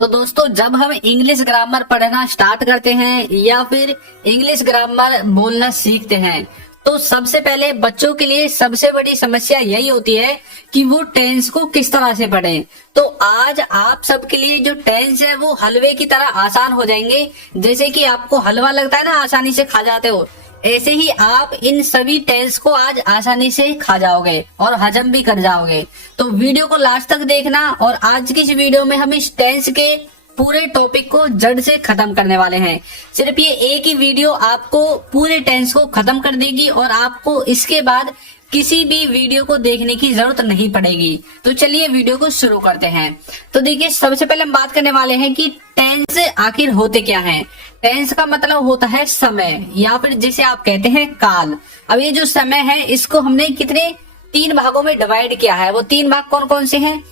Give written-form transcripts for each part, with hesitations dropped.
तो दोस्तों, जब हम इंग्लिश ग्रामर पढ़ना स्टार्ट करते हैं या फिर इंग्लिश ग्रामर बोलना सीखते हैं, तो सबसे पहले बच्चों के लिए सबसे बड़ी समस्या यही होती है कि वो टेंस को किस तरह से पढ़ें। तो आज आप सबके लिए जो टेंस है वो हलवे की तरह आसान हो जाएंगे। जैसे कि आपको हलवा लगता है ना, आसानी से खा जाते हो, ऐसे ही आप इन सभी टेंस को आज आसानी से खा जाओगे और हजम भी कर जाओगे। तो वीडियो को लास्ट तक देखना, और आज की इस वीडियो में हम इस टेंस के पूरे टॉपिक को जड़ से खत्म करने वाले हैं। सिर्फ ये एक ही वीडियो आपको पूरे टेंस को खत्म कर देगी और आपको इसके बाद किसी भी वीडियो को देखने की जरूरत नहीं पड़ेगी। तो चलिए वीडियो को शुरू करते हैं। तो देखिए, सबसे पहले हम बात करने वाले हैं कि टेंस आखिर होते क्या हैं। टेंस का मतलब होता है समय, या फिर जिसे आप कहते हैं काल। अब ये जो समय है इसको हमने कितने 3 भागों में डिवाइड किया है। वो 3 भाग कौन कौन से हैं?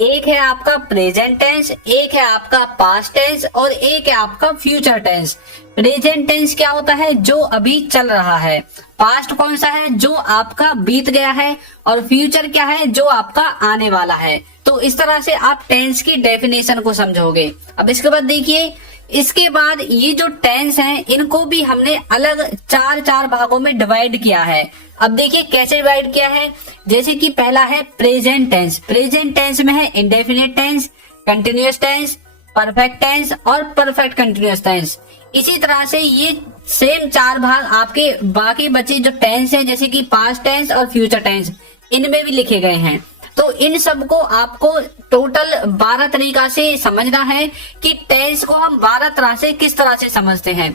एक है आपका प्रेजेंट टेंस, एक है आपका पास्ट टेंस और एक है आपका फ्यूचर टेंस। प्रेजेंट टेंस क्या होता है? जो अभी चल रहा है। पास्ट कौन सा है? जो आपका बीत गया है। और फ्यूचर क्या है? जो आपका आने वाला है। तो इस तरह से आप टेंस की डेफिनेशन को समझोगे। अब इसके बाद देखिए, इसके बाद ये जो टेंस हैं इनको भी हमने अलग 4 भागों में डिवाइड किया है। अब देखिए कैसे डिवाइड किया है। जैसे कि पहला है प्रेजेंट टेंस। प्रेजेंट टेंस में है indefinite tense, continuous tense, perfect tense और परफेक्ट कंटिन्यूअस टेंस। इसी तरह से ये सेम 4 भाग आपके बाकी बचे जो टेंस हैं, जैसे कि पास्ट टेंस और फ्यूचर टेंस, इनमें भी लिखे गए हैं। तो इन सब को आपको टोटल 12 तरीका से समझना है कि टेंस को हम 12 तरह से किस तरह से समझते हैं।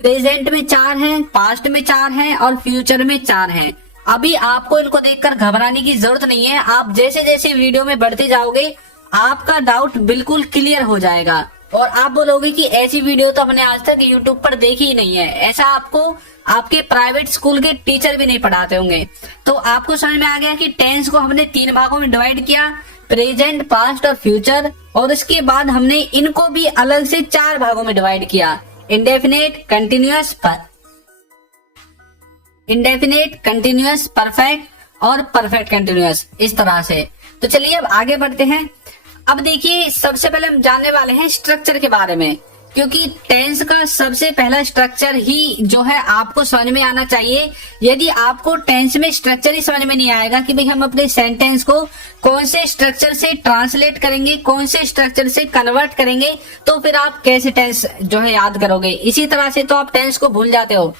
प्रेजेंट में 4 हैं, पास्ट में 4 हैं और फ्यूचर में 4 हैं। अभी आपको इनको देखकर घबराने की जरूरत नहीं है। आप जैसे जैसे वीडियो में बढ़ते जाओगे आपका डाउट बिल्कुल क्लियर हो जाएगा और आप बोलोगे कि ऐसी वीडियो तो हमने आज तक यूट्यूब पर देखी ही नहीं है। ऐसा आपको आपके प्राइवेट स्कूल के टीचर भी नहीं पढ़ाते होंगे। तो आपको समझ में आ गया कि टेंस को हमने 3 भागों में डिवाइड किया, प्रेजेंट, पास्ट और फ्यूचर। और इसके बाद हमने इनको भी अलग से 4 भागों में डिवाइड किया, इंडेफिनिट, कंटिन्यूअस, परफेक्ट और परफेक्ट कंटिन्यूअस, इस तरह से। तो चलिए अब आगे बढ़ते हैं। अब देखिए, सबसे पहले हम जानने वाले हैं स्ट्रक्चर के बारे में, क्योंकि टेंस का सबसे पहला स्ट्रक्चर ही जो है आपको समझ में आना चाहिए। यदि आपको टेंस में स्ट्रक्चर ही समझ में नहीं आएगा कि भाई हम अपने सेंटेंस को कौन से स्ट्रक्चर से ट्रांसलेट करेंगे, कौन से स्ट्रक्चर से कन्वर्ट करेंगे, तो फिर आप कैसे टेंस जो है याद करोगे। इसी तरह से तो आप टेंस को भूल जाते हो।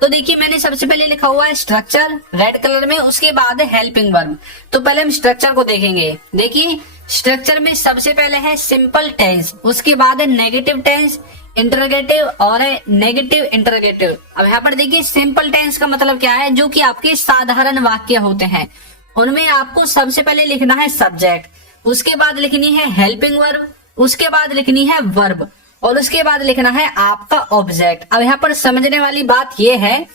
तो देखिए, मैंने सबसे पहले लिखा हुआ है स्ट्रक्चर रेड कलर में, उसके बाद है हेल्पिंग वर्ब। तो पहले हम स्ट्रक्चर को देखेंगे। देखिए, स्ट्रक्चर में सबसे पहले है सिंपल टेंस, उसके बाद है नेगेटिव टेंस, इंटरोगेटिव और है नेगेटिव इंटरोगेटिव। अब यहाँ पर देखिए, सिंपल टेंस का मतलब क्या है? जो कि आपके साधारण वाक्य होते हैं, उनमें आपको सबसे पहले लिखना है सब्जेक्ट, उसके बाद लिखनी है हेल्पिंग वर्ब, उसके बाद लिखनी है वर्ब और उसके बाद लिखना है आपका ऑब्जेक्ट। अब यहाँ पर समझने वाली बात यह है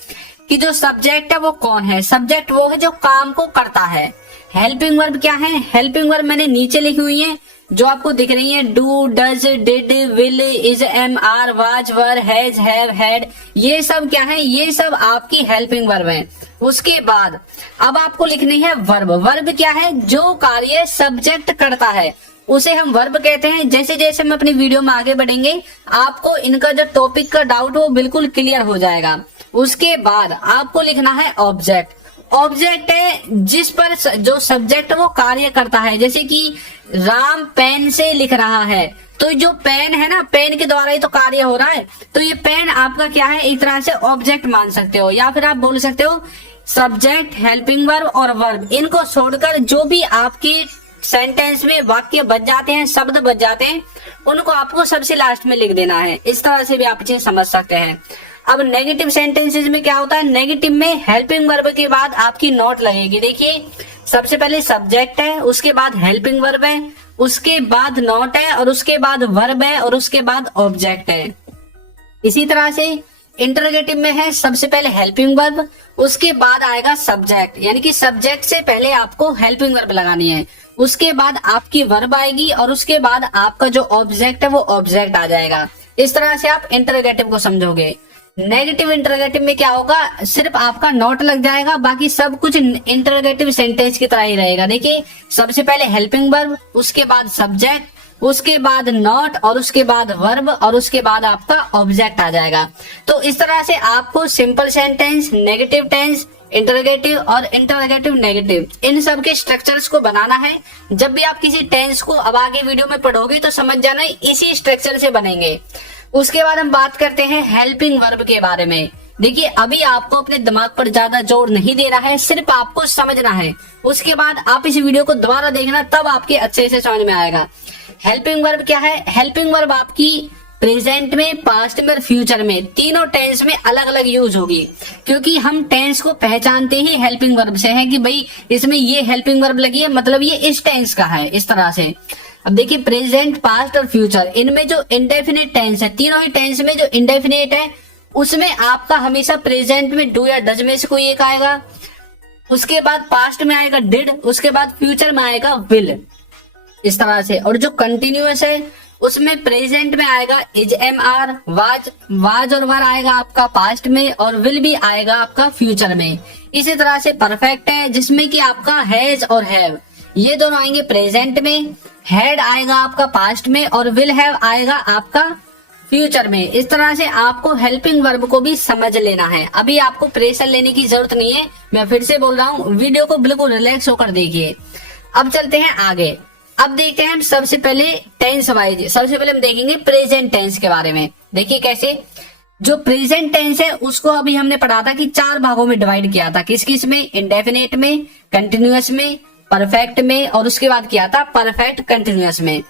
कि जो सब्जेक्ट है वो कौन है। सब्जेक्ट वो है जो काम को करता है। हेल्पिंग वर्ब क्या है? हेल्पिंग वर्ब मैंने नीचे लिखी हुई है, जो आपको दिख रही है, do, does, did, will, is, am, are, was, were, has, have, had. ये सब क्या है? ये सब आपकी हेल्पिंग वर्ब है। उसके बाद अब आपको लिखनी है वर्ब। वर्ब क्या है? जो कार्य सब्जेक्ट करता है उसे हम वर्ब कहते हैं। जैसे जैसे हम अपनी वीडियो में आगे बढ़ेंगे आपको इनका जो टॉपिक का डाउट वो बिल्कुल क्लियर हो जाएगा। उसके बाद आपको लिखना है ऑब्जेक्ट। ऑब्जेक्ट है जिस पर जो सब्जेक्ट वो कार्य करता है। जैसे कि राम पेन से लिख रहा है, तो जो पेन है ना, पेन के द्वारा ही तो कार्य हो रहा है। तो ये पेन आपका क्या है? एक तरह से ऑब्जेक्ट मान सकते हो, या फिर आप बोल सकते हो सब्जेक्ट, हेल्पिंग वर्ब और वर्ब। इनको छोड़कर जो भी आपकी सेंटेंस में वाक्य बच जाते हैं, शब्द बच जाते हैं, उनको आपको सबसे लास्ट में लिख देना है। इस तरह से भी आप इसे समझ सकते हैं। अब नेगेटिव सेंटेंसेस में क्या होता है? नेगेटिव में हेल्पिंग वर्ब के बाद आपकी नोट लगेगी। देखिए, सबसे पहले सब्जेक्ट है, उसके बाद हेल्पिंग वर्ब है, उसके बाद नोट है और उसके बाद वर्ब है और उसके बाद ऑब्जेक्ट है। इसी तरह से इंटरोगेटिव में है सबसे पहले हेल्पिंग वर्ब, उसके बाद आएगा सब्जेक्ट, यानी कि सब्जेक्ट से पहले आपको हेल्पिंग वर्ब लगानी है, उसके बाद आपकी वर्ब आएगी और उसके बाद आपका जो ऑब्जेक्ट है वो ऑब्जेक्ट आ जाएगा। इस तरह से आप इंटरोगेटिव को समझोगे। नेगेटिव इंटरोगेटिव में क्या होगा? सिर्फ आपका नोट लग जाएगा, बाकी सब कुछ इंटरोगेटिव सेंटेंस की तरह ही रहेगा। देखिए, सबसे पहले हेल्पिंग वर्ब, उसके बाद सब्जेक्ट, उसके बाद नॉट और उसके बाद वर्ब और उसके बाद आपका ऑब्जेक्ट आ जाएगा। तो इस तरह से आपको simple sentence, negative tense, interrogative और इंटरोगेटिव नेगेटिव, इन सब के स्ट्रक्चर्स को बनाना है। जब भी आप किसी टेंस को अब आगे वीडियो में पढ़ोगे तो समझ जाना इसी स्ट्रक्चर से बनेंगे। उसके बाद हम बात करते हैं हेल्पिंग वर्ब के बारे में। देखिए अभी आपको अपने दिमाग पर ज्यादा जोर नहीं देना है, सिर्फ आपको समझना है। उसके बाद आप इस वीडियो को दोबारा देखना, तब आपके अच्छे से समझ में आएगा। हेल्पिंग वर्ब क्या है? हेल्पिंग वर्ब आपकी प्रेजेंट में, पास्ट में और फ्यूचर में, तीनों टेंस में अलग अलग यूज होगी। क्योंकि हम टेंस को पहचानते ही हेल्पिंग वर्ब से है कि भाई इसमें ये हेल्पिंग वर्ब लगी है, मतलब ये इस टेंस का है, इस तरह से। अब देखिए प्रेजेंट, पास्ट और फ्यूचर, इनमें जो इंडेफिनिट टेंस है, तीनों ही टेंस में जो इंडेफिनिट है उसमें आपका हमेशा प्रेजेंट में डू या डज में से कोई एक आएगा, उसके बाद पास्ट में आएगा डिड, उसके बाद फ्यूचर में आएगा विल, इस तरह से। और जो कंटिन्यूअस है उसमें प्रेजेंट में आएगा इज, एम आर, वाज और वर आएगा आपका पास्ट में, और विल भी आएगा आपका फ्यूचर में। इसी तरह से परफेक्ट है जिसमें कि आपका हैज और हैव, ये दोनों आएंगे प्रेजेंट में, हैड आएगा आपका पास्ट में और विल हैव आएगा आपका फ्यूचर में। इस तरह से आपको हेल्पिंग वर्ब को भी समझ लेना है। अभी आपको प्रेशर लेने की जरूरत नहीं है, मैं फिर से बोल रहा हूँ, वीडियो को बिल्कुल रिलैक्स होकर देखिए। अब चलते हैं आगे। अब देखते हैं हम सबसे पहले टेंस वाइज, सबसे पहले हम देखेंगे प्रेजेंट टेंस के बारे में। देखिए कैसे, जो प्रेजेंट टेंस है उसको अभी हमने पढ़ा था कि 4 भागों में डिवाइड किया था। किस किस में? इंडेफिनेट में, कंटिन्यूअस में, परफेक्ट में और उसके बाद किया था परफेक्ट कंटिन्यूअस में।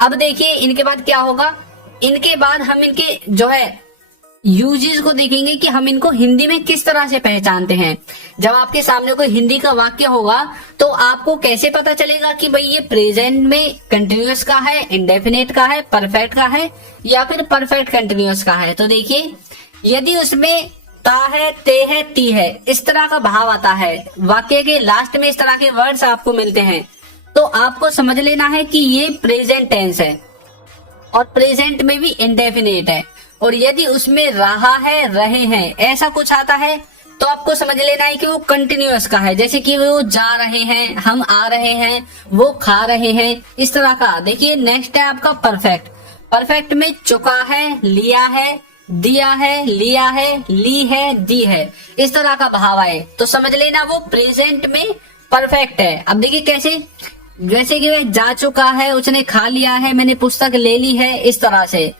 अब देखिए इनके बाद क्या होगा, इनके बाद हम इनके जो है यूजेस को देखेंगे कि हम इनको हिंदी में किस तरह से पहचानते हैं। जब आपके सामने कोई हिंदी का वाक्य होगा तो आपको कैसे पता चलेगा कि भाई ये प्रेजेंट में कंटिन्यूअस का है, इंडेफिनेट का है, परफेक्ट का है या फिर परफेक्ट कंटिन्यूअस का है। तो देखिए यदि उसमें ता है, ते है, ती है, इस तरह का भाव आता है, वाक्य के लास्ट में इस तरह के वर्ड्स आपको मिलते हैं, तो आपको समझ लेना है कि ये प्रेजेंट टेंस है और प्रेजेंट में भी इंडेफिनेट है। और यदि उसमें रहा है, रहे हैं, ऐसा कुछ आता है तो आपको समझ लेना है कि वो कंटिन्यूअस का है। जैसे कि वो जा रहे हैं, हम आ रहे हैं, वो खा रहे हैं, इस तरह का। देखिए नेक्स्ट है आपका परफेक्ट। परफेक्ट में चुका है, लिया है, दिया है, लिया है, ली है, दी है, इस तरह का भाव आए तो समझ लेना वो प्रेजेंट में परफेक्ट है। अब देखिए कैसे, जैसे कि वह जा चुका है, उसने खा लिया है, मैंने पुस्तक ले ली है, इस तरह से।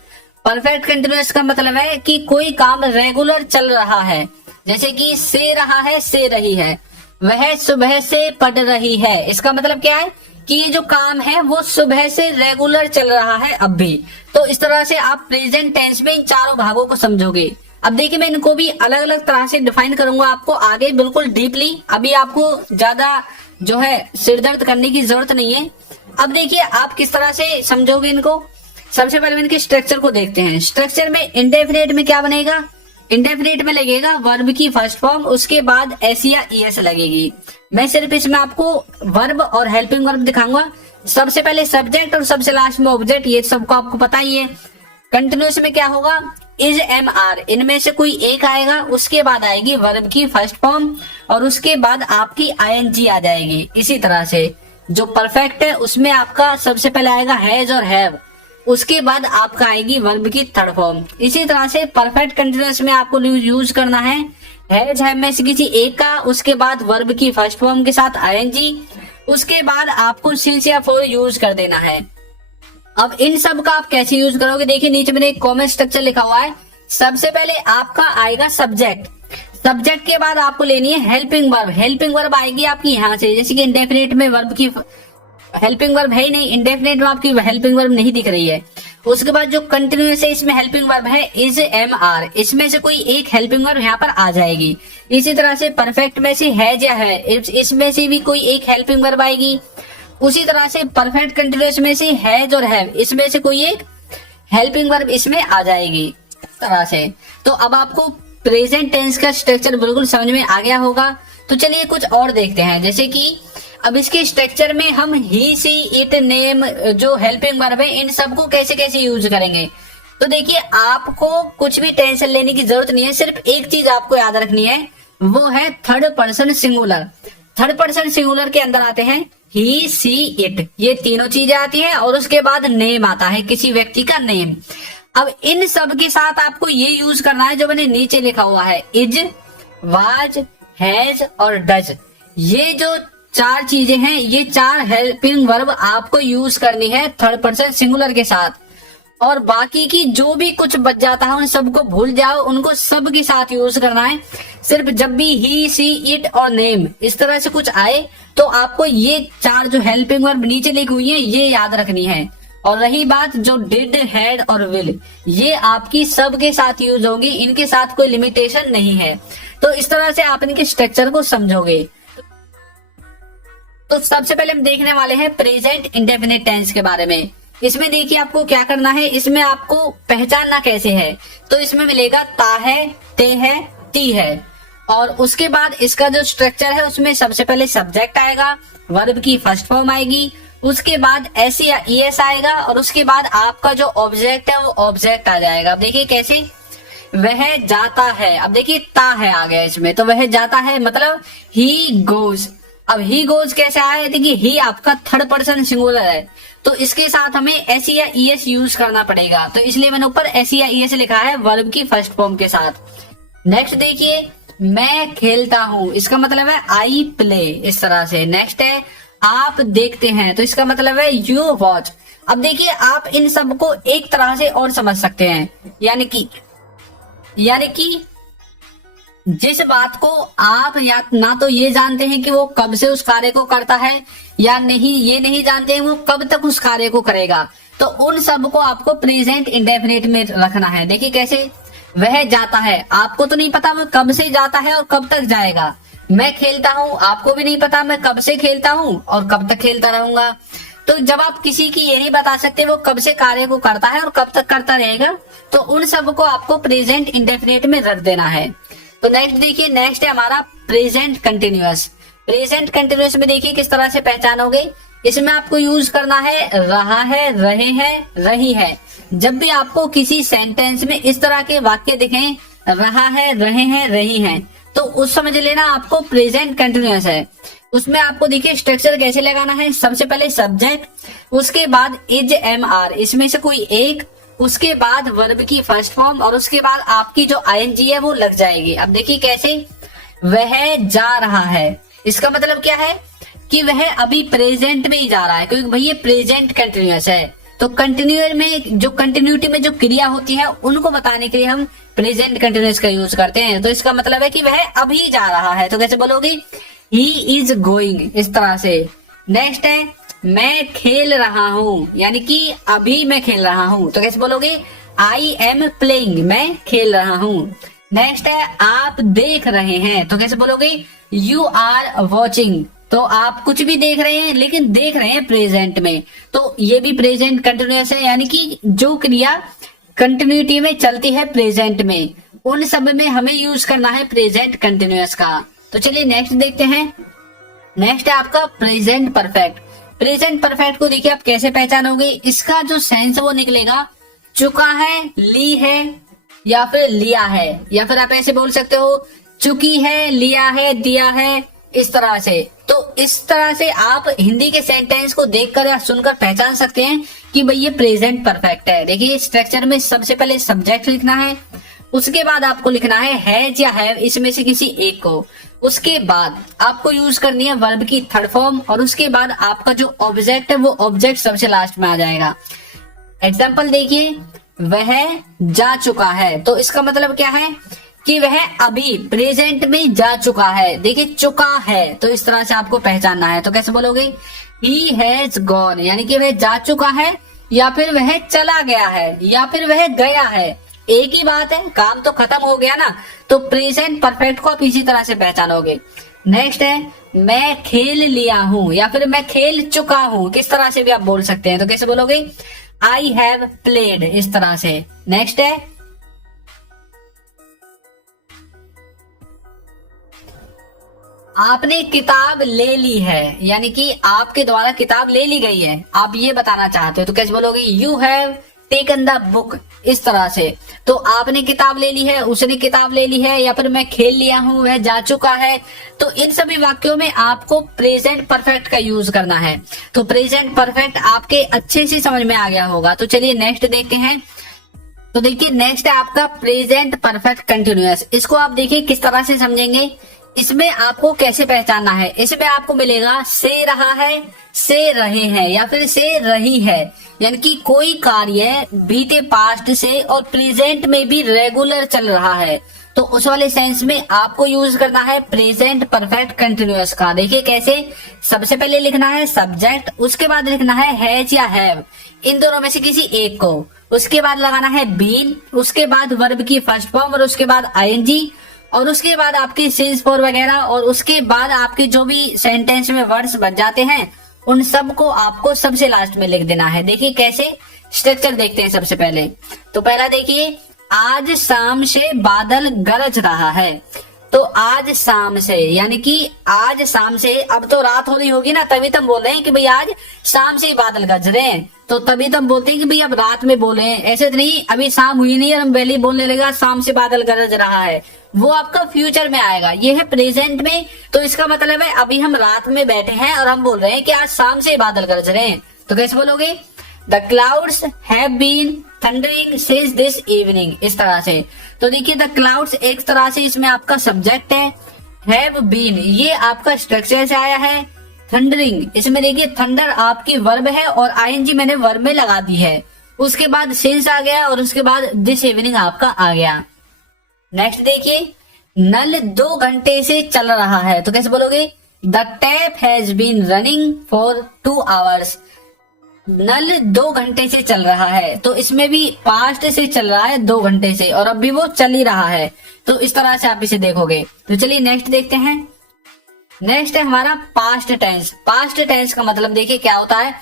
परफेक्ट कंटिन्यूअस का मतलब है कि कोई काम रेगुलर चल रहा है, जैसे कि से रहा है, से रही है, वह सुबह से पढ़ रही है, इसका मतलब क्या है कि ये जो काम है वो सुबह से रेगुलर चल रहा है अब भी। तो इस तरह से आप प्रेजेंट टेंस में इन चारों भागों को समझोगे। अब देखिए मैं इनको भी अलग अलग तरह से डिफाइन करूंगा आपको आगे बिल्कुल डीपली, अभी आपको ज्यादा जो है सिरदर्द करने की जरूरत नहीं है। अब देखिए आप किस तरह से समझोगे इनको। सबसे पहले इनके स्ट्रक्चर को देखते हैं। स्ट्रक्चर में इंडेफिनेट में क्या बनेगा, इंडेफिनेट में लगेगा वर्ब की फर्स्ट फॉर्म, उसके बाद एस या ईएस लगेगी। मैं सिर्फ इसमें आपको वर्ब और हेल्पिंग वर्ब दिखाऊंगा। सबसे पहले सब्जेक्ट और सबसे लास्ट में ऑब्जेक्ट, ये सबको आपको पता ही है। कंटिन्यूअस में क्या होगा, इज, एम, आर, इनमें से कोई एक आएगा, उसके बाद आएगी वर्ब की फर्स्ट फॉर्म और उसके बाद आपकी आईएनजी आ जाएगी। इसी तरह से जो परफेक्ट है उसमें आपका सबसे पहले आएगा हैज और हैव, उसके बाद आपका आएगी वर्ब की थर्ड फॉर्म। इसी तरह से परफेक्ट कंटिन्यूअस में आपको यूज करना है हैज, हैव में से किसी एक का, उसके बाद वर्ब की फर्स्ट फॉर्म के साथ आईएनजी, उसके बाद आपको सिंस या फॉर यूज कर देना है। अब इन सब का आप कैसे यूज करोगे, देखिए नीचे मैंने एक कॉमन स्ट्रक्चर लिखा हुआ है। सबसे पहले आपका आएगा सब्जेक्ट, सब्जेक्ट के बाद आपको लेनी है हेल्पिंग वर्ब। हेल्पिंग वर्ब आएगी आपकी यहाँ से, जैसे कि इंडेफिनेट में वर्ब की हेल्पिंग वर्ब है ही नहीं, इंडेफिनेट में आपकी हेल्पिंग वर्ब नहीं दिख रही है। उसके बाद जो कंटिन्यूअस है इसमें हेल्पिंग वर्ब है इज, एम, आर, इसमें से कोई एक हेल्पिंग वर्ब यहाँ पर आ जाएगी। इसी तरह से परफेक्ट में से हैज या है, इसमें से भी कोई एक हेल्पिंग वर्ब आएगी। उसी तरह से परफेक्ट कंटिन्यूअस में से हैज और हैव, इसमें से कोई एक हेल्पिंग वर्ब इसमें आ जाएगी, इस तरह से। तो अब आपको प्रेजेंट टेंस का स्ट्रक्चर बिल्कुल समझ में आ गया होगा। तो चलिए कुछ और देखते हैं, जैसे कि अब इसके स्ट्रक्चर में हम ही, सी, इट, नेम, जो हेल्पिंग वर्ब है, इन सबको कैसे कैसे यूज करेंगे। तो देखिए आपको कुछ भी टेंशन लेने की जरूरत नहीं है, सिर्फ एक चीज आपको याद रखनी है, वो है third person singular. Third person singular के अंदर आते हैं ही, सी, इट, ये तीनों चीजें आती है और उसके बाद नेम आता है, किसी व्यक्ति का नेम। अब इन सब के साथ आपको ये यूज करना है जो मैंने नीचे लिखा हुआ है, इज, वाज, हैज और डज। ये जो 4 चीजें हैं, ये 4 हेल्पिंग वर्ब आपको यूज करनी है थर्ड पर्सन सिंगुलर के साथ, और बाकी की जो भी कुछ बच जाता है उन सबको भूल जाओ, उनको सब के साथ यूज करना है। सिर्फ जब भी ही, सी, इट और नेम इस तरह से कुछ आए तो आपको ये 4 जो हेल्पिंग वर्ब नीचे लिखी हुई है ये याद रखनी है। और रही बात जो डिड, हैड और विल, ये आपकी सब के साथ यूज होगी, इनके साथ कोई लिमिटेशन नहीं है। तो इस तरह से आप इनके स्ट्रक्चर को समझोगे। तो सबसे पहले हम देखने वाले हैं प्रेजेंट इंडेफिनिट टेंस के बारे में। इसमें देखिए आपको क्या करना है, इसमें आपको पहचानना कैसे है। तो इसमें मिलेगा ता है, ते है, ती है, और उसके बाद इसका जो स्ट्रक्चर है उसमें सबसे पहले सब्जेक्ट आएगा, वर्ब की फर्स्ट फॉर्म आएगी, उसके बाद एस या ईएस आएगा, और उसके बाद आपका जो ऑब्जेक्ट है वो ऑब्जेक्ट आ जाएगा। अब देखिए कैसे, वह जाता है। अब देखिए ता है आ गया इसमें, तो वह जाता है मतलब ही गोज। अब ही गोज कैसे आया, देखिए ही आपका थर्ड पर्सन सिंगुलर है, तो इसके साथ हमें एस या ईएस यूज करना पड़ेगा, तो इसलिए मैंने ऊपर एस या ईएस लिखा है वर्ब की फर्स्ट फॉर्म के साथ। नेक्स्ट देखिए, मैं खेलता हूं, इसका मतलब है आई प्ले, इस तरह से। नेक्स्ट है आप देखते हैं, तो इसका मतलब है यू वॉच। अब देखिए आप इन सबको एक तरह से और समझ सकते हैं, यानी कि जिस बात को आप या ना तो ये जानते हैं कि वो कब से उस कार्य को करता है, या नहीं ये नहीं जानते हैं वो कब तक उस कार्य को करेगा, तो उन सब को आपको प्रेजेंट इंडेफिनिट में रखना है। देखिए कैसे, वह जाता है, आपको तो नहीं पता वो कब से जाता है और कब तक जाएगा। मैं खेलता हूँ, आपको भी नहीं पता मैं कब से खेलता हूँ और कब तक खेलता रहूंगा। तो जब आप किसी की ये नहीं बता सकते वो कब से कार्य को करता है और कब तक करता रहेगा, तो उन सब को आपको प्रेजेंट इंडेफिनिट में रख देना है। तो नेक्स्ट देखिए, नेक्स्ट है हमारा प्रेजेंट कंटिन्यूअस। प्रेजेंट कंटिन्यूअस में देखिए किस तरह से पहचानोगे, इसमें आपको यूज करना है रहा है, रहे हैं, रही है। जब भी आपको किसी सेंटेंस में इस तरह के वाक्य दिखें, रहा है, रहे हैं, रही हैं, तो उस समझ लेना आपको प्रेजेंट कंटिन्यूअस है। उसमें आपको देखिए स्ट्रक्चर कैसे लगाना है, सबसे पहले सब्जेक्ट, उसके बाद इज, एम, आर, इसमें से कोई एक, उसके बाद वर्ब की फर्स्ट फॉर्म, और उसके बाद आपकी जो आईएनजी है वो लग जाएगी। अब देखिए कैसे, वह जा रहा है, इसका मतलब क्या है कि वह अभी प्रेजेंट में ही जा रहा है, क्योंकि भाई ये प्रेजेंट कंटिन्यूअस है। तो कंटिन्यूअर में जो कंटिन्यूटी में जो क्रिया होती है उनको बताने के लिए हम प्रेजेंट कंटिन्यूअस का यूज करते हैं। तो इसका मतलब है कि वह अभी जा रहा है, तो कैसे बोलोगे, ही इज गोइंग, इस तरह से। नेक्स्ट है मैं खेल रहा हूँ, यानी कि अभी मैं खेल रहा हूँ, तो कैसे बोलोगे, आई एम प्लेइंग, मैं खेल रहा हूँ। नेक्स्ट है आप देख रहे हैं, तो कैसे बोलोगे, यू आर वॉचिंग, तो आप कुछ भी देख रहे हैं लेकिन देख रहे हैं प्रेजेंट में, तो ये भी प्रेजेंट कंटिन्यूअस है, यानी कि जो क्रिया कंटिन्यूटी में चलती है प्रेजेंट में, उन सब में हमें यूज करना है प्रेजेंट कंटिन्यूअस का। तो चलिए नेक्स्ट देखते हैं। नेक्स्ट है आपका प्रेजेंट परफेक्ट। प्रेजेंट परफेक्ट को देखिए आप कैसे पहचानोगे, इसका जो सेंस वो निकलेगा, चुका है, ली है, या फिर लिया है, या फिर आप ऐसे बोल सकते हो चुकी है, लिया है, दिया है, इस तरह से। तो इस तरह से आप हिंदी के सेंटेंस को देखकर या सुनकर पहचान सकते हैं कि भाई ये प्रेजेंट परफेक्ट है। देखिए स्ट्रक्चर में सबसे पहले सब्जेक्ट लिखना है, उसके बाद आपको लिखना है हैज या हैव, इसमें से किसी एक को। उसके बाद आपको यूज करनी है वर्ब की थर्ड फॉर्म, और उसके बाद आपका जो ऑब्जेक्ट है वो ऑब्जेक्ट सबसे लास्ट में आ जाएगा। एग्जाम्पल देखिए, वह जा चुका है, तो इसका मतलब क्या है कि वह अभी प्रेजेंट में जा चुका है। देखिए चुका है, तो इस तरह से आपको पहचानना है, तो कैसे बोलोगे, ही हैज गॉन, यानी कि वह जा चुका है, या फिर वह चला गया है, या फिर वह गया है, एक ही बात है, काम तो खत्म हो गया ना। तो प्रेजेंट परफेक्ट को आप इसी तरह से पहचानोगे। नेक्स्ट है मैं खेल लिया हूँ, या फिर मैं खेल चुका हूँ, किस तरह से भी आप बोल सकते हैं, तो कैसे बोलोगे, आई हैव प्लेड, इस तरह से। नेक्स्ट है आपने किताब ले ली है, यानी कि आपके द्वारा किताब ले ली गई है, आप ये बताना चाहते हो, तो कैसे बोलोगे, you have taken the book, इस तरह से। तो आपने किताब ले ली है, उसने किताब ले ली है, या फिर मैं खेल लिया हूं, वह जा चुका है। तो इन सभी वाक्यों में आपको प्रेजेंट परफेक्ट का यूज करना है। तो प्रेजेंट परफेक्ट आपके अच्छे से समझ में आ गया होगा। तो चलिए नेक्स्ट देखते हैं। तो देखिए नेक्स्ट है आपका प्रेजेंट परफेक्ट कंटिन्यूअस। इसको आप देखिए किस तरह से समझेंगे। इसमें आपको कैसे पहचानना है, इसमें आपको मिलेगा से रहा है, से रहे हैं, या फिर से रही है। यानी कि कोई कार्य बीते पास्ट से और प्रेजेंट में भी रेगुलर चल रहा है, तो उस वाले सेंस में आपको यूज करना है प्रेजेंट परफेक्ट कंटिन्यूअस का। देखिए कैसे। सबसे पहले लिखना है सब्जेक्ट, उसके बाद लिखना है हैज या हैव, इन दोनों में से किसी एक को। उसके बाद लगाना है बीन, उसके बाद वर्ब की फर्स्ट फॉर्म, और उसके बाद आईएनजी, और उसके बाद आपकी सिंस फॉर वगैरह, और उसके बाद आपके जो भी सेंटेंस में वर्ड्स बच जाते हैं उन सब को आपको सबसे लास्ट में लिख देना है। देखिए कैसे। स्ट्रक्चर देखते हैं सबसे पहले। तो पहला देखिए, आज शाम से बादल गरज रहा है। तो आज शाम से यानी कि आज शाम से, अब तो रात हो रही होगी ना, तभी तुम बोल रहे हैं कि भाई आज शाम से ही बादल गरज रहे हैं। तो तभी तुम बोलते हैं कि भाई अब रात में बोले हैं, ऐसे तो नहीं अभी शाम हुई नहीं और हम पहले बोलने लगा शाम से बादल गरज रहा है। वो आपका फ्यूचर में आएगा, ये है प्रेजेंट में। तो इसका मतलब है अभी हम रात में बैठे हैं और हम बोल रहे हैं कि आज शाम से ही बादल गरज रहे हैं। तो कैसे बोलोगे? The clouds have been thundering since this evening, इस तरह से। तो देखिए द क्लाउड्स एक तरह से इसमें आपका सब्जेक्ट है, हैव बीन ये आपका स्ट्रक्चर से आया है, थंडरिंग इसमें देखिए थंडर आपकी वर्ब है और आईएनजी मैंने वर्ब में लगा दी है। उसके बाद सिंस आ गया और उसके बाद दिस इवनिंग आपका आ गया। नेक्स्ट देखिए, नल 2 घंटे से चल रहा है। तो कैसे बोलोगे? The tap has been running for 2 hours. नल 2 घंटे से चल रहा है, तो इसमें भी पास्ट से चल रहा है 2 घंटे से, और अभी वो चल ही रहा है। तो इस तरह से आप इसे देखोगे। तो चलिए नेक्स्ट देखते हैं। नेक्स्ट है हमारा पास्ट टेंस। पास्ट टेंस का मतलब देखिए क्या होता है।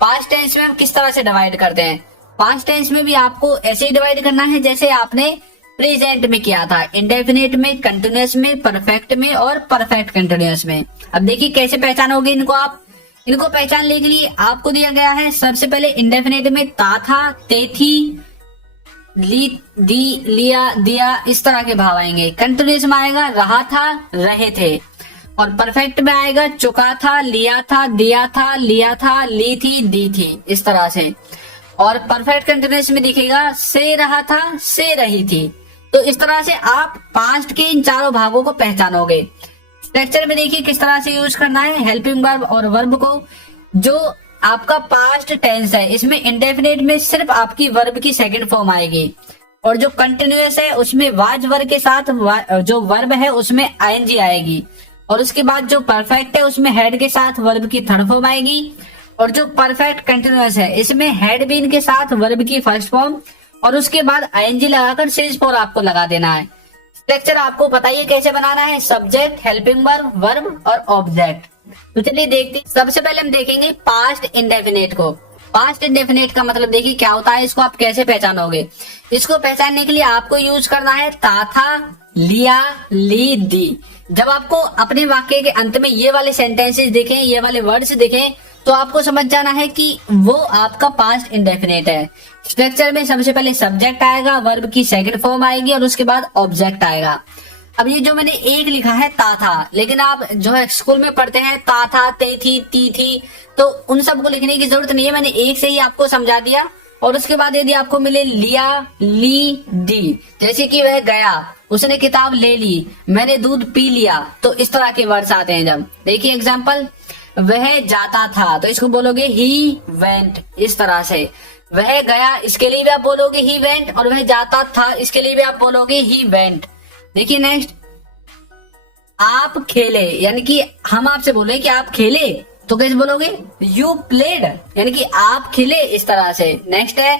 पास्ट टेंस में हम किस तरह से डिवाइड करते हैं। पास्ट टेंस में भी आपको ऐसे ही डिवाइड करना है जैसे आपने प्रेजेंट में किया था, इंडेफिनिट में, कंटिन्यूअस में, परफेक्ट में और परफेक्ट कंटिन्यूअस में। अब देखिए कैसे पहचानोगे इनको आप। इनको पहचानने के लिए आपको दिया गया है सबसे पहले इंडेफिनिट में ता था, ते थी, ली, दी, लिया, दिया, इस तरह के भाव आएंगे। कंटिन्यूअस में आएगा रहा था, रहे थे, और परफेक्ट में आएगा चुका था, लिया था, दिया था, लिया था, ली थी, दी थी, इस तरह से। और परफेक्ट कंटिन्यूअस में दिखेगा से रहा था, से रही थी। तो इस तरह से आप पास्ट के इन चारों भागों को पहचानोगे। स्ट्रक्चर में देखिए किस तरह से यूज करना है हेल्पिंग वर्ब और वर्ब को। जो आपका पास्ट टेंस है इसमें इंडेफिनिट में सिर्फ आपकी वर्ब की सेकंड फॉर्म आएगी, और जो कंटिन्यूअस है उसमें वाज वर्ब के साथ जो वर्ब है उसमें आईएनजी आएगी, और उसके बाद जो परफेक्ट है उसमें हेड के साथ वर्ब की थर्ड फॉर्म आएगी, और जो परफेक्ट कंटिन्यूअस है इसमें हेड बीन के साथ वर्ब की फर्स्ट फॉर्म, और उसके बाद आईएनजी लगाकर सिंस फॉर आपको लगा देना है। स्ट्रक्चर आपको बताइए कैसे बनाना है। सब्जेक्ट, हेल्पिंग वर्ब, वर्ब और ऑब्जेक्ट। तो चलिए देखते। सबसे पहले हम देखेंगे पास्ट इंडेफिनिट को। पास्ट इंडेफिनिट का मतलब देखिए क्या होता है, इसको आप कैसे पहचानोगे। इसको पहचानने के लिए आपको यूज करना है ता था, लिया, ली, दी। जब आपको अपने वाक्य के अंत में ये वाले सेंटेंसेस दिखें, ये वाले वर्ड्स दिखें, तो आपको समझ जाना है कि वो आपका पास्ट इंडेफिनिट है। स्ट्रक्चर में सबसे पहले सब्जेक्ट आएगा, वर्ब की सेकंड फॉर्म आएगी, और उसके बाद ऑब्जेक्ट आएगा। अब ये जो मैंने एक लिखा है ता था, लेकिन आप जो है स्कूल में पढ़ते हैं ता था, ते थी, ती थी, तो उन सबको लिखने की जरूरत नहीं है, मैंने एक से ही आपको समझा दिया। और उसके बाद यदि आपको मिले लिया, ली, दी, जैसे कि वह गया, उसने किताब ले ली, मैंने दूध पी लिया, तो इस तरह के वर्ड्स आते हैं। जब देखिए एग्जाम्पल, वह जाता था, तो इसको बोलोगे ही वेंट, इस तरह से। वह गया, इसके लिए भी आप बोलोगे ही वेंट, और वह जाता था, इसके लिए भी आप बोलोगे ही वेंट। देखिए नेक्स्ट, आप खेले, यानी कि हम आपसे बोले कि आप खेले, तो कैसे बोलोगे? यू प्लेड, यानी कि आप खेले, इस तरह से। नेक्स्ट है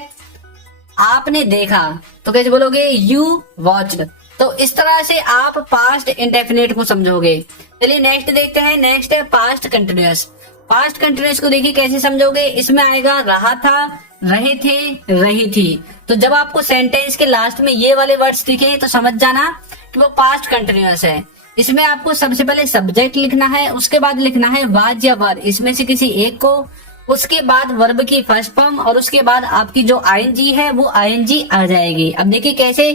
आपने देखा, तो कैसे बोलोगे? You watched. तो इस तरह से आप पास्ट इंडेफिनिट को समझोगे। चलिए नेक्स्ट देखते हैं। नेक्स्ट है पास्ट कंटिन्यूअस। पास्ट कंटिन्यूअस को देखिए कैसे समझोगे। इसमें आएगा रहा था, रहे थे, रही थी। तो जब आपको सेंटेंस के लास्ट में ये वाले वर्ड्स दिखे तो समझ जाना कि वो पास्ट कंटिन्यूअस है। इसमें आपको सबसे पहले सब्जेक्ट लिखना है, उसके बाद लिखना है वाज या वर, इसमें से किसी एक को। उसके बाद वर्ब की फर्स्ट फॉर्म और उसके बाद आपकी जो आईएनजी है वो आईएनजी आ जाएगी। अब देखिए कैसे,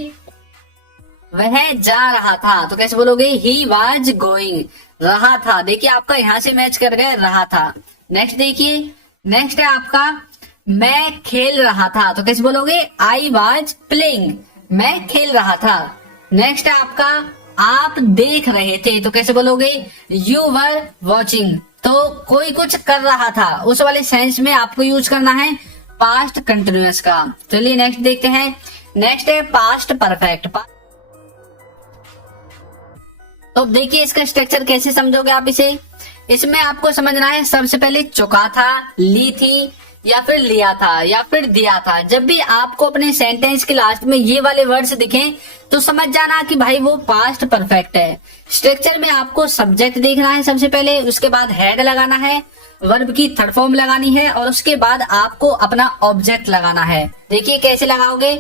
वह जा रहा था तो कैसे बोलोगे, ही वाज गोइंग, रहा था। देखिए आपका यहां से मैच कर गया, रहा था। नेक्स्ट देखिए, नेक्स्ट है आपका मैं खेल रहा था तो कैसे बोलोगे, आई वाज प्लेइंग, मैं खेल रहा था। नेक्स्ट है आपका आप देख रहे थे तो कैसे बोलोगे, यू वर वॉचिंग, तो कोई कुछ कर रहा था, उस वाले सेंस में आपको यूज करना है पास्ट कंटिन्यूअस का। चलिए नेक्स्ट देखते हैं। नेक्स्ट है पास्ट परफेक्ट। तो देखिए इसका स्ट्रक्चर कैसे समझोगे आप इसे। इसमें आपको समझना है सबसे पहले चुका था, ली थी, या फिर लिया था, या फिर दिया था। जब भी आपको अपने सेंटेंस के लास्ट में ये वाले वर्ड्स दिखें तो समझ जाना कि भाई वो पास्ट परफेक्ट है। स्ट्रक्चर में आपको सब्जेक्ट देखना है सबसे पहले, उसके बाद हेड लगाना है, वर्ब की थर्ड फॉर्म लगानी है और उसके बाद आपको अपना ऑब्जेक्ट लगाना है। देखिए कैसे लगाओगे,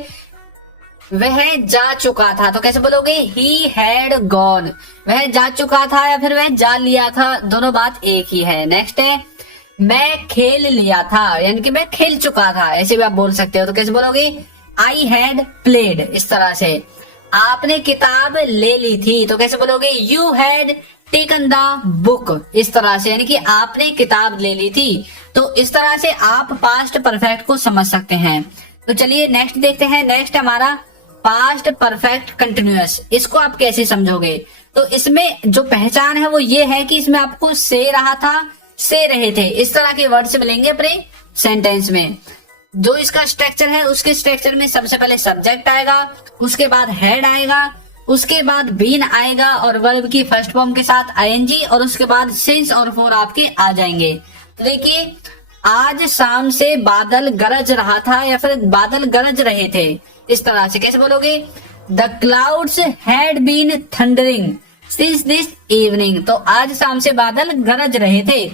वह जा चुका था तो कैसे बोलोगे, ही हैड गॉन, वह जा चुका था या फिर वह जा लिया था, दोनों बात एक ही है। नेक्स्ट है मैं खेल लिया था, यानी कि मैं खेल चुका था, ऐसे भी आप बोल सकते हो तो कैसे बोलोगे, आई हैड प्लेड। इस तरह से आपने किताब ले ली थी तो कैसे बोलोगे, you had taken the book. इस तरह से यानी कि आपने किताब ले ली थी। तो इस तरह से आप पास्ट परफेक्ट को समझ सकते हैं। तो चलिए नेक्स्ट देखते हैं। नेक्स्ट हमारा पास्ट परफेक्ट कंटिन्यूअस। इसको आप कैसे समझोगे, तो इसमें जो पहचान है वो ये है कि इसमें आपको से रहा था, से रहे थे, इस तरह के वर्ड्स मिलेंगे अपने सेंटेंस में। जो इसका स्ट्रक्चर है उसके स्ट्रक्चर में सबसे पहले सब्जेक्ट आएगा, उसके बाद हेड आएगा, उसके बाद बीन आएगा और वर्ब की फर्स्ट फॉर्म के साथ आईएनजी और उसके बाद सिंस और फॉर आपके आ जाएंगे। तो देखिए आज शाम से बादल गरज रहा था या फिर बादल गरज रहे थे। इस तरह से कैसे बोलोगे, the clouds had been thundering since this evening. तो आज शाम से बादल गरज रहे थे।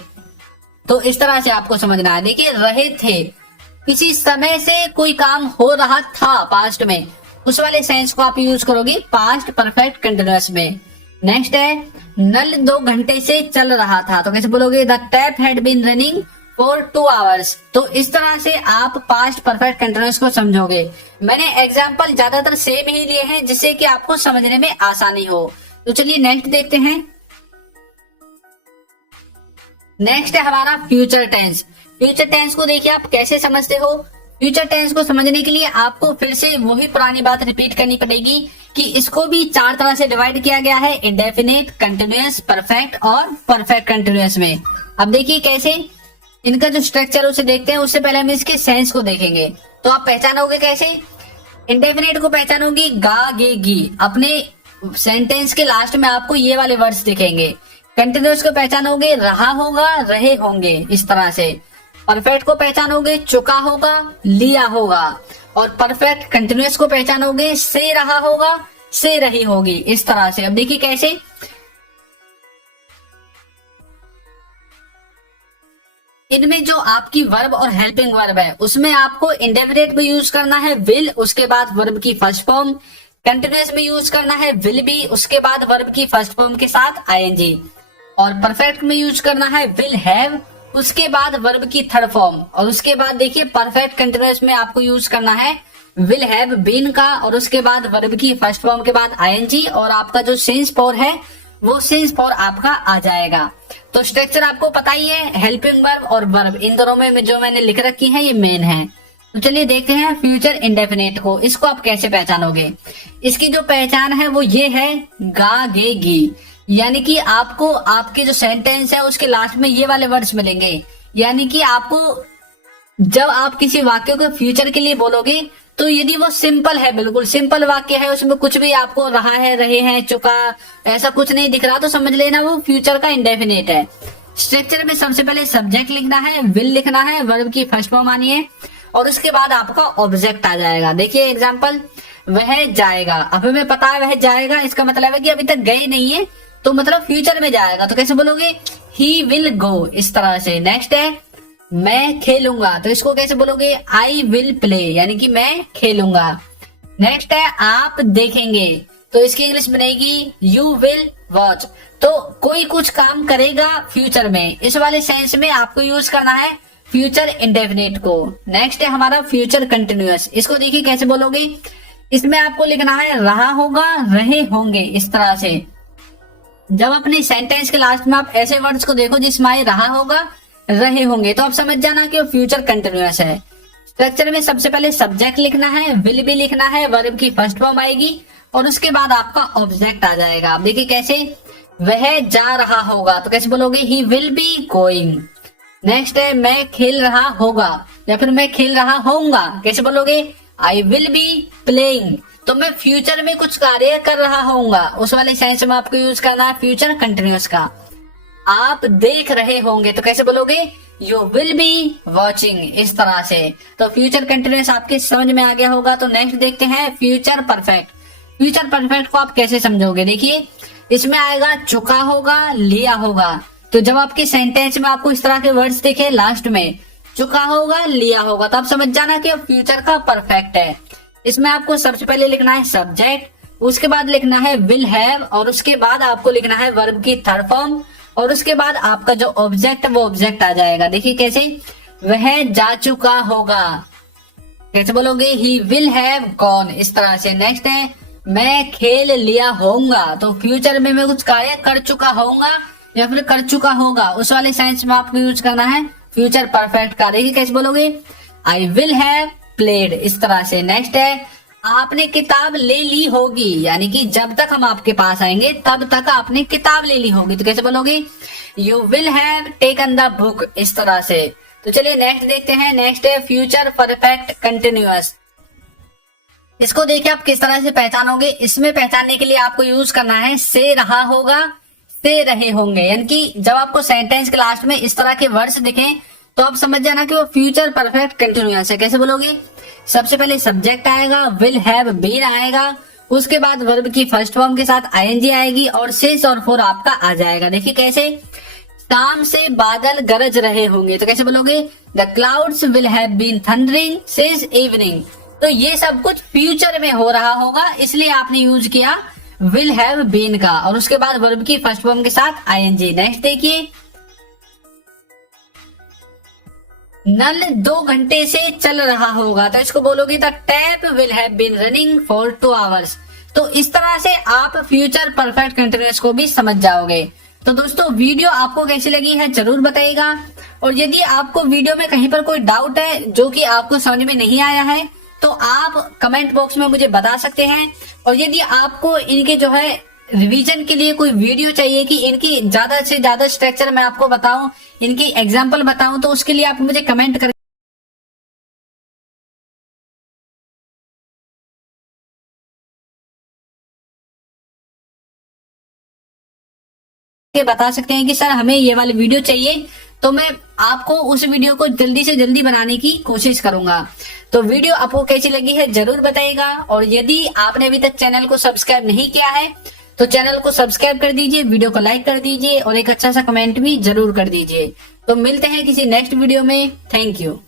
तो इस तरह से आपको समझना है। देखिए रहे थे, किसी समय से कोई काम हो रहा था पास्ट में, उस वाले सेंस को आप यूज करोगे पास्ट परफेक्ट कंटिन्यूअस में। नेक्स्ट है नल 2 घंटे से चल रहा था तो कैसे बोलोगे, the tap had been running for 2 hours. तो इस तरह से आप पास्ट परफेक्ट कंटिन्यूअस को समझोगे। मैंने एग्जाम्पल ज्यादातर सेम ही लिए हैं जिससे कि आपको समझने में आसानी हो। तो चलिए नेक्स्ट देखते हैं। नेक्स्ट है हमारा फ्यूचर टेंस। फ्यूचर टेंस को देखिए आप कैसे समझते हो। फ्यूचर टेंस को समझने के लिए आपको फिर से वही पुरानी बात रिपीट करनी पड़ेगी कि इसको भी 4 तरह से डिवाइड किया गया है, इंडेफिनिट, कंटिन्यूअस, परफेक्ट और परफेक्ट कंटिन्यूअस में। अब देखिए कैसे इनका जो स्ट्रक्चर उसे देखते हैं, उससे पहले हम इसके सेंस को देखेंगे। तो आप पहचानोगे कैसे, इंडेफिनिट को पहचानोगे गा गे गी, अपने सेंटेंस के लास्ट में आपको ये वाले वर्ड्स दिखेंगे। कंटिन्यूअस को पहचानोगे रहा होगा, रहे होंगे, इस तरह से। परफेक्ट को पहचानोगे चुका होगा, लिया होगा। और परफेक्ट कंटिन्यूअस को पहचानोगे से रहा होगा, से रही होगी, इस तरह से। अब देखिए कैसे, इनमें जो आपकी वर्ब और हेल्पिंग वर्ब है उसमें आपको इंडेफिनिट में यूज करना है विल, उसके बाद वर्ब की फर्स्ट फॉर्म। कंटिन्यूअस में यूज करना है विल बी, उसके बाद वर्ब की फर्स्ट फॉर्म के साथ आईएनजी। और परफेक्ट में यूज करना है विल हैव, उसके बाद वर्ब की थर्ड फॉर्म। और उसके बाद देखिए परफेक्ट कंटिन्यूअस में आपको यूज करना है विल हैव बीन का और उसके बाद वर्ब की फर्स्ट फॉर्म के बाद आईएनजी और आपका जो सिंस फॉर है वो सिंस फॉर आपका आ जाएगा। तो स्ट्रक्चर आपको पता ही है, हेल्पिंग वर्ब और वर्ब इन दोनों में जो मैंने लिख रखी है ये मेन है। तो चलिए देखते हैं फ्यूचर इंडेफिनिट को, इसको आप कैसे पहचानोगे। इसकी जो पहचान है वो ये है गा गे गी, यानी कि आपको आपके जो सेंटेंस है उसके लास्ट में ये वाले वर्ड्स मिलेंगे। यानी कि आपको जब आप किसी वाक्य को फ्यूचर के लिए बोलोगे तो यदि वो सिंपल है, बिल्कुल सिंपल वाक्य है, उसमें कुछ भी आपको रहा है, रहे हैं, चुका, ऐसा कुछ नहीं दिख रहा, तो समझ लेना वो फ्यूचर का इंडेफिनिट है। स्ट्रक्चर में सबसे पहले सब्जेक्ट लिखना है, विल लिखना है, वर्ब की फर्स्ट फॉर्म आनी है और उसके बाद आपका ऑब्जेक्ट आ जाएगा। देखिए एग्जाम्पल, वह जाएगा। अब हमें पता है वह जाएगा, इसका मतलब है कि अभी तक गए नहीं है, तो मतलब फ्यूचर में जाएगा। तो कैसे बोलोगे, ही विल गो, इस तरह से। नेक्स्ट है मैं खेलूंगा, तो इसको कैसे बोलोगे, आई विल प्ले, यानी कि मैं खेलूंगा। नेक्स्ट है आप देखेंगे, तो इसकी इंग्लिश बनेगी यू विल वॉच। तो कोई कुछ काम करेगा फ्यूचर में, इस वाले सेंस में आपको यूज करना है फ्यूचर इंडेफिनिट को। नेक्स्ट है हमारा फ्यूचर कंटिन्यूअस। इसको देखिए कैसे बोलोगे, इसमें आपको लिखना है रहा होगा, रहे होंगे, इस तरह से। जब अपने सेंटेंस के लास्ट में आप ऐसे वर्ड्स को देखो जिसमें रहा होगा, रहे होंगे, तो आप समझ जाना कि वो फ्यूचर कंटिन्यूअस है। स्ट्रक्चर में सबसे पहले सब्जेक्ट लिखना है, विल भी लिखना है, वर्ब की फर्स्ट फॉर्म आएगी और उसके बाद आपका ऑब्जेक्ट आ जाएगा। आप देखिए कैसे, वह जा रहा होगा, तो कैसे बोलोगे, he will be going. Next है मैं खेल रहा होगा या फिर मैं खेल रहा होऊंगा, कैसे बोलोगे, आई विल बी प्लेइंग। तो मैं फ्यूचर में कुछ कार्य कर रहा होऊंगा, उस वाले सेंस में आपको यूज करना है फ्यूचर कंटिन्यूअस का। आप देख रहे होंगे, तो कैसे बोलोगे, यू विल बी वॉचिंग, इस तरह से। तो फ्यूचर कंटिन्यूअस आपके समझ में आ गया होगा। तो नेक्स्ट देखते हैं फ्यूचर परफेक्ट। फ्यूचर परफेक्ट को आप कैसे समझोगे, देखिए इसमें आएगा चुका होगा, लिया होगा। तो जब आपके सेंटेंस में आपको इस तरह के वर्ड्स दिखे लास्ट में चुका होगा, लिया होगा, तो आप समझ जाना कि फ्यूचर का परफेक्ट है। इसमें आपको सबसे पहले लिखना है सब्जेक्ट, उसके बाद लिखना है विल हैव और उसके बाद आपको लिखना है वर्ब की थर्ड फॉर्म और उसके बाद आपका जो ऑब्जेक्ट वो ऑब्जेक्ट आ जाएगा। देखिए कैसे, वह जा चुका होगा, कैसे बोलोगे, ही विल हैव गॉन, इस तरह से। नेक्स्ट है मैं खेल लिया होऊंगा, तो फ्यूचर में मैं कुछ कार्य कर चुका होऊंगा या फिर कर चुका होगा, उस वाले सेंस में आपको यूज करना है फ्यूचर परफेक्ट का। देखिए कैसे बोलोगे, आई विल हैव प्लेड, इस तरह से। नेक्स्ट है आपने किताब ले ली होगी, यानी कि जब तक हम आपके पास आएंगे तब तक आपने किताब ले ली होगी, तो कैसे बोलोगे, you will have taken the book, इस तरह से। तो चलिए नेक्स्ट देखते हैं। नेक्स्ट है फ्यूचर परफेक्ट कंटिन्यूअस। इसको देखिए आप किस तरह से पहचानोगे। इसमें पहचानने के लिए आपको यूज करना है से रहा होगा, से रहे होंगे, यानी कि जब आपको सेंटेंस के लास्ट में इस तरह के वर्ड्स दिखें तो आप समझ जाना कि वो फ्यूचर परफेक्ट कंटिन्यूअस है। कैसे बोलोगे, सबसे पहले सब्जेक्ट आएगा, विल हैव बीन आएगा, उसके बाद वर्ब की फर्स्ट फॉर्म के साथ आईएनजी आएगी और सिस और फोर आपका आ जाएगा। देखिए कैसे, शाम से बादल गरज रहे होंगे, तो कैसे बोलोगे, the clouds will have been thundering since evening. तो ये सब कुछ फ्यूचर में हो रहा होगा, इसलिए आपने यूज किया विल हैव बीन का और उसके बाद वर्ब की फर्स्ट फॉर्म के साथ आईएनजी। नेक्स्ट देखिए, नल 2 घंटे से चल रहा होगा, तो इसको बोलोगे the tap will have been running for 2 hours. तो इस तरह से आप फ्यूचर परफेक्ट कंटिन्यूअस को भी समझ जाओगे। तो दोस्तों वीडियो आपको कैसी लगी है जरूर बताइएगा, और यदि आपको वीडियो में कहीं पर कोई डाउट है जो कि आपको समझ में नहीं आया है तो आप कमेंट बॉक्स में मुझे बता सकते हैं। और यदि आपको इनके जो है रिवीजन के लिए कोई वीडियो चाहिए कि इनकी ज्यादा से ज्यादा स्ट्रक्चर मैं आपको बताऊं, इनकी एग्जांपल बताऊं, तो उसके लिए आप मुझे कमेंट कर के बता सकते हैं कि सर हमें ये वाली वीडियो चाहिए, तो मैं आपको उस वीडियो को जल्दी से जल्दी बनाने की कोशिश करूंगा। तो वीडियो आपको कैसी लगी है जरूर बताइएगा, और यदि आपने अभी तक चैनल को सब्सक्राइब नहीं किया है तो चैनल को सब्सक्राइब कर दीजिए, वीडियो को लाइक कर दीजिए और एक अच्छा सा कमेंट भी जरूर कर दीजिए। तो मिलते हैं किसी नेक्स्ट वीडियो में। Thank you.